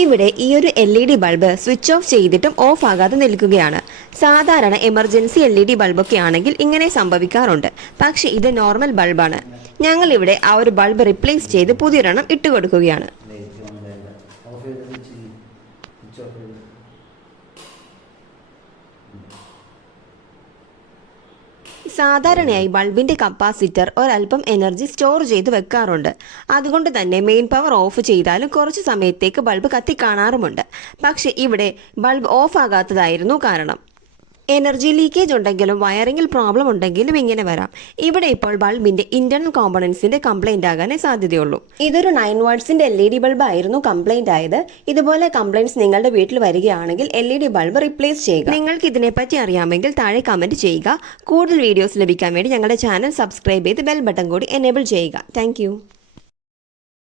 ഇവിടെ ഈ ഒരു LED ബൾബ് സ്വിച്ച് ഓഫ് ചെയ്തിട്ടും ഓഫ് ആകാതെ നിൽക്കുകയാണ്. സാധാരണ എമർജൻസി LED ബൾബൊക്കെ ആണെങ്കിൽ ഇങ്ങനെ സംഭവിക്കാറുണ്ട്. പക്ഷേ ഇത് നോർമൽ ബൾബാണ്. ഞങ്ങൾ ഇവിടെ ആ ഒരു ബൾബ് റിപ്ലേസ് ചെയ്ത് പുതിയൊരെണ്ണം ഇട്ടുകൊടുക്കുകയാണ്. സാധാരണയായി ബൾബിന്റെ കപ്പാസിറ്റർ ഒരല്പം എനർജി സ്റ്റോർ ചെയ്ത് വെക്കാറുണ്ട്. അതുകൊണ്ട് തന്നെ മെയിൻ പവർ ഓഫ് ചെയ്താലും കുറച്ച് സമയത്തേക്ക് ബൾബ് കത്തിക്കാണാറുമുണ്ട്. പക്ഷെ ഇവിടെ ബൾബ് ഓഫ് ആകാത്തതായിരുന്നു കാരണം. എനർജി ലീക്കേജ് ഉണ്ടെങ്കിലും വയറിംഗിൽ പ്രോബ്ലം ഉണ്ടെങ്കിലും ഇങ്ങനെ വരാം. ഇവിടെ ഇപ്പോൾ ബൾബിന്റെ ഇന്റേണൽ കോമ്പണൻസിന്റെ കംപ്ലൈന്റ് ആകാനേ സാധ്യതയുള്ളൂ. ഇതൊരു 9 വാട്ട്സിന്റെ LED ബൾബ് ആയിരുന്നു കംപ്ലൈന്റ് ആയത്. ഇതുപോലെ കംപ്ലൈന്റ്സ് നിങ്ങളുടെ വീട്ടിൽ വരികയാണെങ്കിൽ LED ബൾബ് റിപ്ലേസ് ചെയ്യുക. നിങ്ങൾക്ക് ഇതിനെപ്പറ്റി അറിയാമെങ്കിൽ താഴെ കമന്റ് ചെയ്യുക. കൂടുതൽ വീഡിയോസ് ലഭിക്കാൻ വേണ്ടി ഞങ്ങളുടെ ചാനൽ സബ്സ്ക്രൈബ് ചെയ്ത് ബെൽ ബട്ടൺ കൂടി എനേബിൾ ചെയ്യുക. താങ്ക്